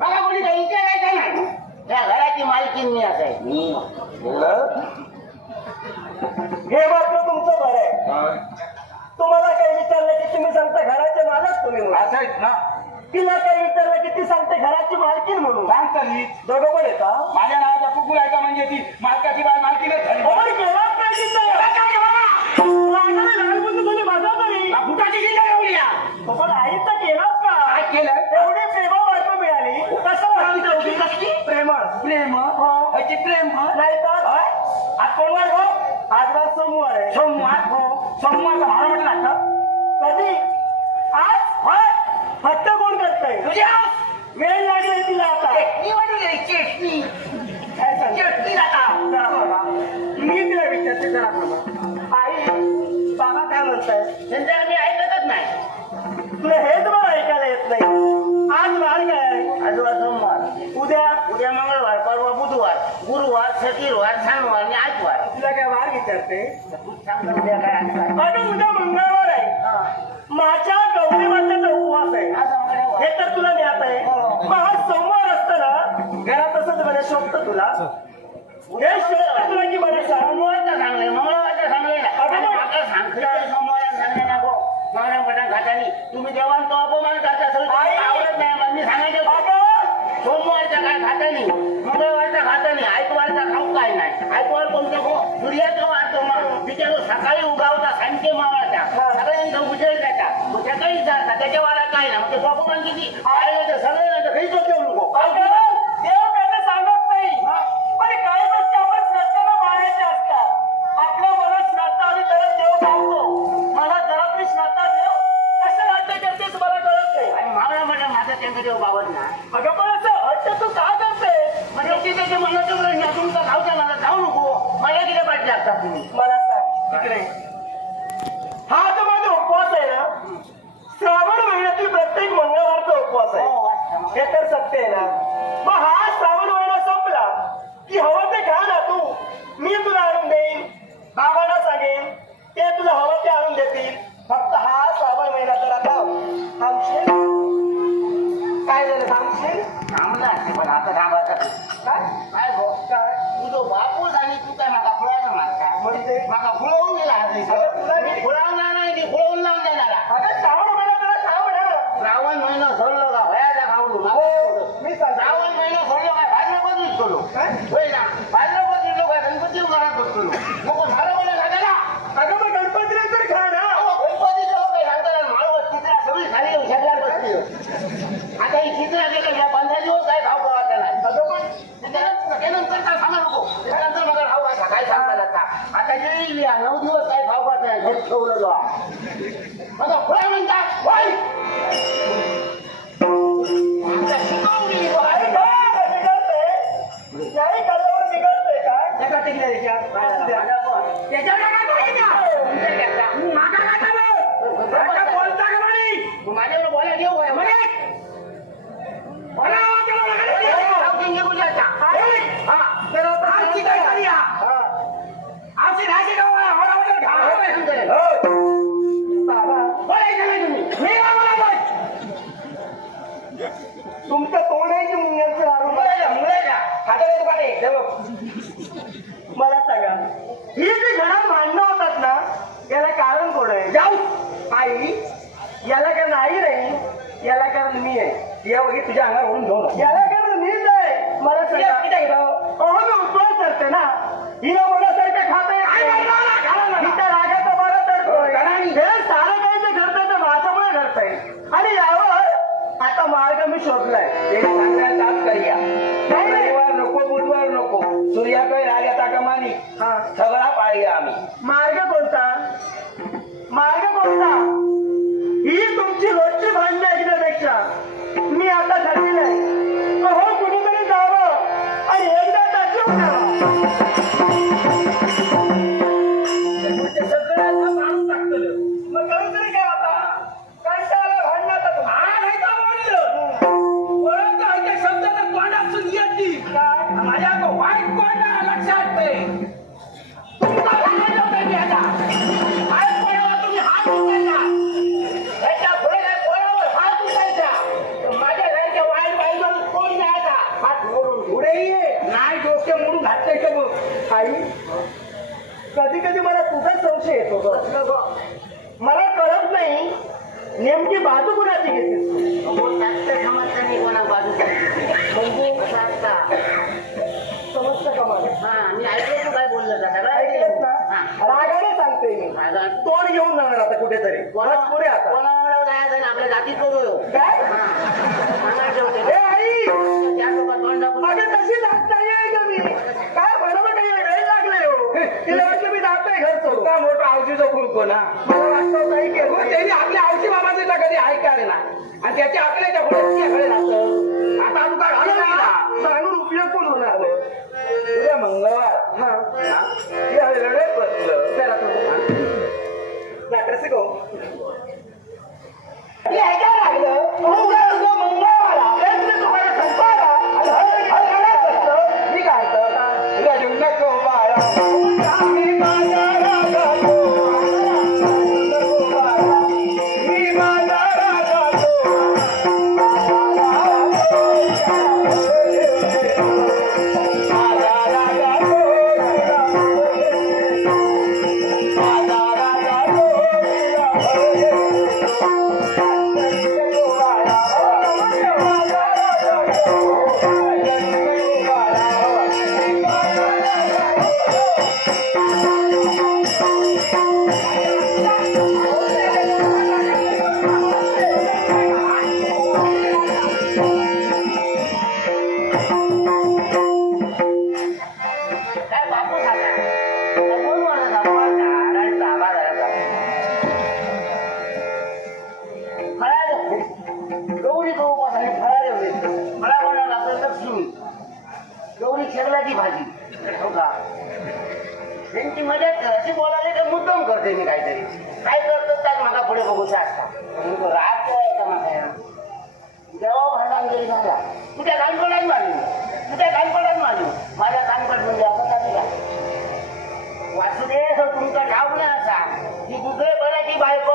मला कोणी काही विचारायचं नाही. त्या घराची मालकीन मी असाय. हे मात्र तुमचं बरं आहे. तुम्हाला काही विचारलं की तुम्ही सांगता घराचे मालक तुम्ही म्हणून. असायच ना. तिला काही विचारलं की ती सांगते घराची मालकीन म्हणून. सांगता मी दोघं पण येतात. माझ्या नावाचा कुकुल आहे का म्हणजे ती मालकाची बाय मालकीनच झाली. पण केलाच नाही तिथं. लहानपणी तुम्ही बघा तरी फुटाची जिल्हा एवढी या. पण आई तर केलाच का? काय केलं? एवढी प्रेमळ बायको मिळाली. कसं वाटतं कसली प्रेमळ? प्रेम हो. ह्याची प्रेम नाही तर आज कोणवार हो? आज वार सोमवार आहे. सोमवार हो. सोमवारचा भाडं म्हटलं असतं. कधी? आज होय. हट्ट कोण करतंय? तुझ्या वेळ लागली तिला आता. चटणी वाढवली चटणी. काय सांगते? चटणी आता. जरा बाबा मी तिला विचारते जरा बाबा. आई बाबा काय म्हणताय? नंतर मी ऐकतच नाही. तुला हेच मला ऐकायला येत नाही. आज वार काय आहे? आज वार सोमवार, उद्या मंगळवार, परवा बुधवार, गुरुवार, शनिवार, शनिवार आणि आठवार. तुला काय वार विचारते? सांग उद्या काय आज काय? अगं उद्या मंगळवार आहे. हा. माझ्या गौरी मातेचा उपवास आहे. आज मंगळवार. हे तर तुला ज्ञात आहे. मग आज सोमवार असताना घरात असंच मला शोभतं तुला. हे शोभतं तुला की मला सांग. सोमवारचं चांगलंय, मंगळवारचं चांगलंय ना. अगं आणि मग- मागं सांगतं सोमवारचं चांगलंय ना गो. नवरा मटण खातानी तुम्ही देवान तो अपमान करता सगळं आई. तुम्हाला आवडत नाही. मग मी सांगायचं अगं सोमवारचा काय खाता नाही, मंगळवारचा खाता नाही, आयतवारचा खाऊ काय नाही. आयतवार कोणतं गो? सूर्याचा वार तो तिच्या सकाळी उगावता सांजचे मावळता सगळ्यांचा उजेड त्याचा सकाळी जाता त्याच्या वारा काय ना म्हणजे अपमान किती आयला तर सगळं नाही तर काही तो देऊ नको. अगं देव काय सांगत नाही. पण काही गोष्टी आपण श्रद्धेनं मानायच्या असतात. आपल्या मनात श्रद्धा आली तरच देव पावतो. मला घरातली श्रद्धा देव कसं राज्य करते तुम्हाला कळत नाही. आणि मावळा म्हणलं माझा त्यांना देव बाबत ना. अगं पण असं हट्ट तू का करते? म्हणजे त्याच्या मनाचं प्रश्न तुमचा गावच्या मला जाऊ नको. मला किती पाहिजे लागतात तुम्ही. मला सांग तिकडे हा जो माझा उपवास आहे ना, श्रावण महिन्यातील प्रत्येक मंगळवारचा उपवास आहे. हे तर सत्य आहे ना. मग हा श्रावण महिना संपला की हवं ते खा ना तू. मी तुला आणून देईन. बाबांना सांगेन ते तुला हवं ते आणून देतील. फक्त हा श्रावण महिना तर आता थांबशील. काय झालं थांबशील? थांबला असते पण आता थांबायचं काय काय गो काय तुझं बापूस आणि तू काय मागा फुलायला मागता म्हणजे मागा फुलवून गेला तुला फुलावणार नाही ती फुलवून लावून देणार. आता श्रावण महिना तुला सांग ना. श्रावण महिना सोडलो का भयाचा खावडू हो मी सांगतो. श्रावण महिना सोडलो काय भाजपतच करू काय? होय ना भाजपत दिलो काय गणपती घरात करू नको झालं मला घालायला. अगं मग गणपतीला तरी खा ना. गणपतीचं लोक काय सांगतात माळवत चित्रा सगळी खाली येऊ शकणार बसली. आता ही चित्रा गेलं या 15 दिवस काय खाऊ वाटत नाही. अगं पण त्यानंतर काय सांगा नको. त्यानंतर मला खाऊ घाता काय सांगता आता आता येईल या 9 दिवस काय खाऊ घात नाही झोप ठेवलं आता फुला म्हणतात होय. आता शिकवली काय काय बिघडते? नाही खाल्ल्यावर बिघडते काय? त्याच्यावर काय पाहिजे का? मागा काय झालं? आता बोलता का म्हणे? तू माझ्यावर बोलायला घेऊ काय म्हणे? मला आवाज आला लागला. जाऊ निघून जायचा. हा, तर आता आमची काय झाली हा? आमची राजी गाव आहे. होरावर घाल. बाबा, बोलायचं नाही तुम्ही. मी काय बोलायचं? तुमचं तोंड आहे की मुंग्यांचं दारू? मला सांगा, ही जी घरात भांडणं होतात ना, याला कारण कोण आहे? जाऊ आई. याला कारण आई नाही, याला कारण मी आहे. या वगैरे तुझ्या अंगावरून घेऊन याला कारण मीच आहे. मला सांगा अहो मी उपवास करते ना. हिला मुलासारखं खात हिच्या रागाचा बरा चढतोय. हे सारं काही ते घडतंय तर माझ्यामुळे घडतंय. आणि यावर आता मार्ग मी शोधलाय. एक चांगला ताप करूया. नाही, नाही. रविवार नको, बुधवार नको, सूर्याकडे रागाचा कमानी हा, सगळा पाळूया आम्ही. मार्ग कोणता? मार्ग कोणता? ही तुमची रोजची भांडणं ऐकण्यापेक्षा मी आता ठरविलंय हो कुणीतरी जावं आणि एकदा टाकून द्यावं. ते सगळं मारून टाकलं. मग करू तरी काय आता? कंटाळा भांडणाचा तुम्ही. हा नाही का बोललं? परंतु ऐका शब्दाला तोंडातून येते. काय? माझ्या वाईट कोणा लक्षात नाही. तुमचा भांडण होतंय मी आता. वाईट कोणाला तुम्ही हात उचलला. ह्याच्या पुढे काय घेतो ग? कसलं गो? मला कळत नाही नेमकी बाजू कुणाची घेतेस तू? अहो, त्याचं समजतं नाही कोणा बाजूचं. म्हणजे असं असतं. समजतं का मला? हा, मी ऐकलं तू काय बोललं का? सगळं ऐकलंस ऐकलं. ना? हा. रागाने सांगते मी. माझा तोंड घेऊन जाणार आता कुठेतरी. बस पुढे आता. कोणावर जायचं ना, आपल्या जातीत बघू. काय? हा. सांगायला ठेवते. ए आई त्या लोकांना तोंड दाखवून. अगं तशी जात नाहीये का मी? काय बरोबर काही वेळ लागले हो. तिला वाटलं मी जातोय घर सोडून. का मोठं आवशीचं फुलको ना मला वाटतं नाही मग केलं. त्यांनी आपल्या आवशी मामाचं तर कधी ऐकायला ना आणि त्याच्या आपल्याच्या पुढे तुझ्याकडे राहतं आता तू काय घालून सांगून उपयोग पण होणार नाही. उद्या मंगळवार हा हे रडत बसलं चला तुम्ही. नाटक शिकव. हे ऐकायला लागलं उद्या मंगळवार तेच मी तुम्हाला संपाला आणि रडत बसलं मी काय म्हणतो रडू नको बाळा आम्ही बाजारात जातो नको बाळा मी बाजारात जातो काय बापू झाला? काय दोन वर्षाचा पोरगा, रडायचा, बाजाराचा. फळाले. गौरी गहू पासाने फळाले होते. फळा कोणाला लागलं लक्ष्मी. गौरी शेगलाची भाजी. हो का? त्यांची मदत अशी बोलायला तर मुद्दाम करते मी काहीतरी. काय करतो त्यात मागा पुढे बघूचा असता. राग का मागा जेव्हा भांडण गेली झाला तुझ्या कानपडात मारली तुझ्या कानपडात मारली माझ्या कानपड म्हणजे असं झाली का वासुदेव तुमचा ठाव नाही असा की दुसरे बऱ्याची बायको